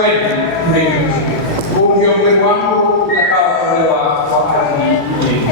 Joeli Mlinzi. Huu ndio mwili wangu utakaotolewa kwa ajili yenu.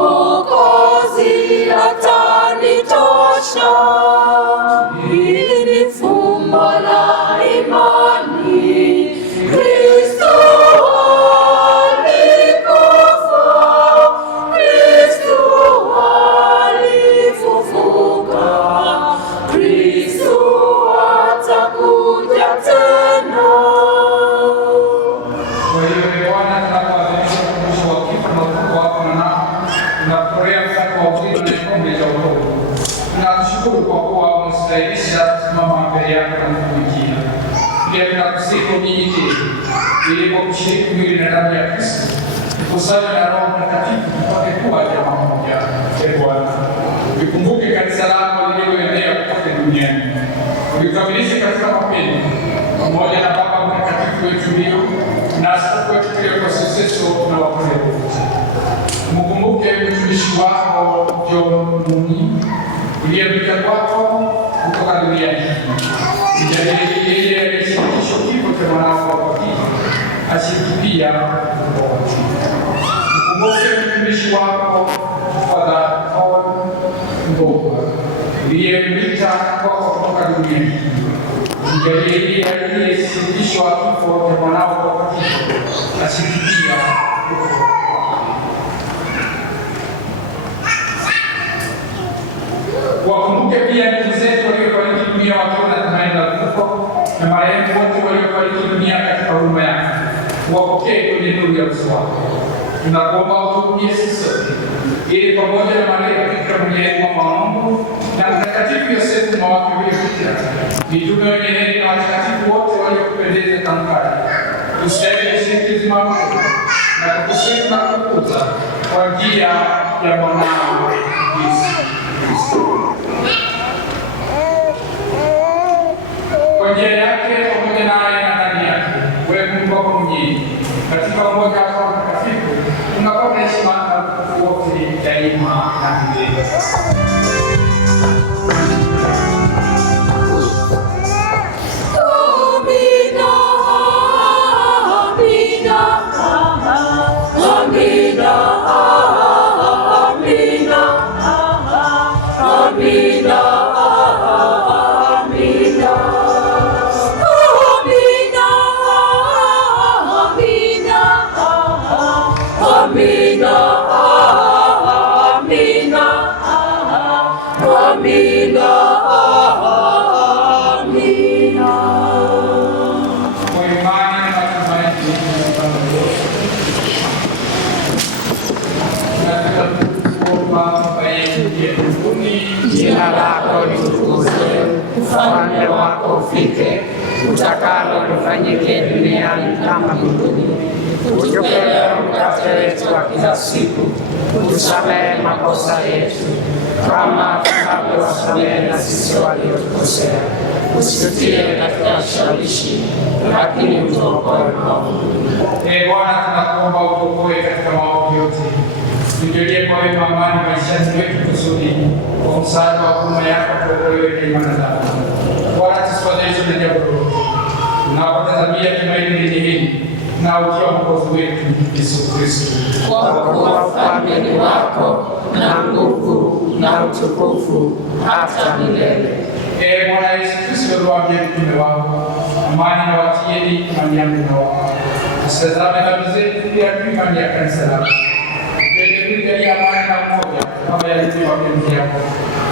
Mwokozi atanitosha, hili ni fumbo la imani. Kristo alikufa, Kristo alifufuka, Kristo atakuja tena. Tunakushukuru kwa kuwa umestahilisha kusimama mbele yako na kutumikia. Pia tunakusifu unyenyekevu ili kwa kushiriki mwili na damu ya Kristo tukusanywe na Roho Mtakatifu tupate kuwa jamaa moja. Ee Bwana, ulikumbuke kanisa lako lililoenea kote duniani, ulikamilishe katika mapendo pamoja na Baba Mtakatifu wetu Leo na askofu wetu Theodosius na wapole wote. Mkumbuke mtumishi wako John Muni uliyepita kwako kutoka duniani. Mjalie yeye aliyeshirikishwa kifo cha mwanao kwa kifo ashiriki pia wote. Mkumbuke mtumishi wako Father Paul Mboga uliyepita kwako kutoka duniani. Mjalie yeye aliyeshirikishwa kifo cha mwanao kwa kifo ashiriki pia wote. Wakumbuke pia ndugu zetu waliofariki dunia wakiwa na tumaini la kufa na marehemu wote waliofariki dunia katika huruma yako. Wapokee kwenye nuru ya uso wako. Tunakuomba utuhurumie sisi sote, ili pamoja na Maria Bikira mwenye mama wa Mungu na Mtakatifu Yosefu mama wake Bikira, mitume wenye heri na watakatifu wote waliokupendeza tangu kale, tustahili kushiriki uzima wako na kukusifu na kukutukuza kwa njia ya mwanao Yesu Kristo. Kwa njia yake pamoja naye na ndani yake, wewe Mungu wako mwenyewe, katika umoja wako mtakatifu, unapata heshima na utukufu wote daima na milele. Jina lako litukuzwe, ufalme wako ufike, utakalo lifanyike duniani kama mbinguni. Utupe leo mkate wetu wa kila siku, utusamehe makosa yetu kama tunavyowasamehe na sisi waliotukosea, usitutie katika ushawishi, lakini utuokoe maovu. Ee Bwana, tunakuomba utuokoe katika maovu yote. Tujalie kwa wema amani maishani mwetu kusudi kwa msaada wa huruma yako tuokolewe daima na dhambi. Bwana, tusifadhaishwe na jambo lolote, tunapotazamia tumaini lenye heri na ukiwa Mwokozi wetu Yesu Kristo. Kwa kuwa ufalme ni wako na nguvu na utukufu hata milele. Ee Bwana Yesu Kristo, uliwaambia mitume wako, amani na watieni, amani yangu na wako. Usitazame dhambi zetu, pia imani ya kanisa lako. Tujalie amani na umoja kama yalivyo mapenzi yako,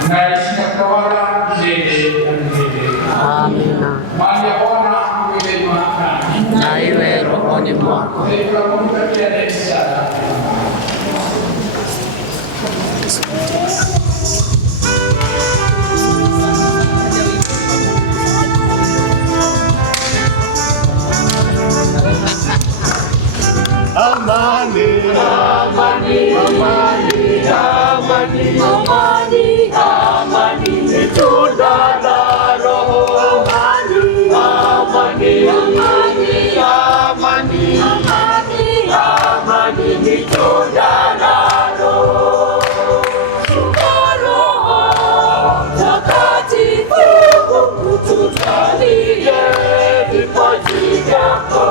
naishi na kutawala milele na milele. Amina. Mali ya Bwana iwe imani Na iwe rohoni mwako. Tunakutakia neema sana. Amani, amani, amani, amani, amani, amani, ni tunda la Roho. Amani, amani, amani, amani, amani, amani, ni tunda la Roho. Shuka Roho Mtakatifu, tujalie vipaji vyako.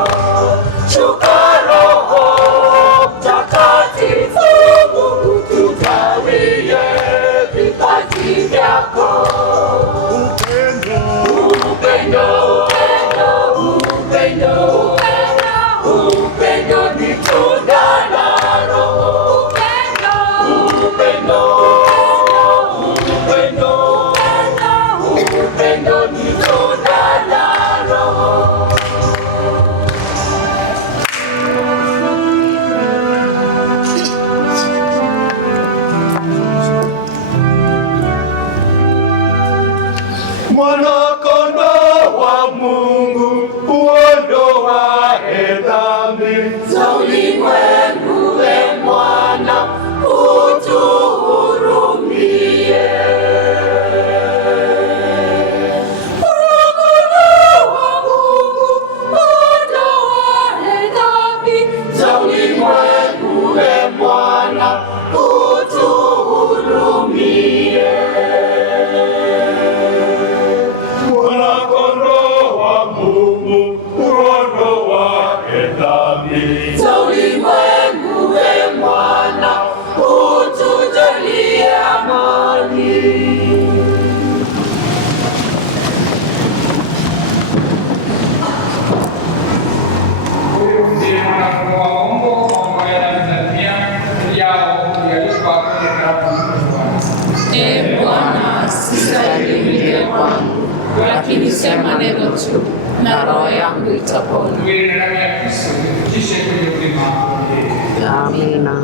Shuka Roho Mtakatifu, Mungu tujalie vipaji vyako. Upendo, upendo, upendo, upendo ni tunda la Roho. Upendo, upendo, upendo ni tunda la Roho. Mwana-Kondoo wa Mungu uondoaye dhambi za ulimwengu, e Mwana, utuhurumie. Mwana-Kondoo wa Mungu uondoaye dhambi za ulimwengu, e Mwana, utuhurumie. Mwana-Kondoo wa Mungu uondoaye dhambi za ulimwengu, e Mwana, utujalie amani. Huyu ndiye Mwana-Kondoo wa Mungu ambaye anamtazamia yao yaliyokuwa kwenye karamu ya Bwana. Ee Bwana, sistahili uingie kwangu, lakini sema neno tu na roho yangu itapona. Mwili na damu ya Kristo ifikishe kwenye uzima wa milele. Amina.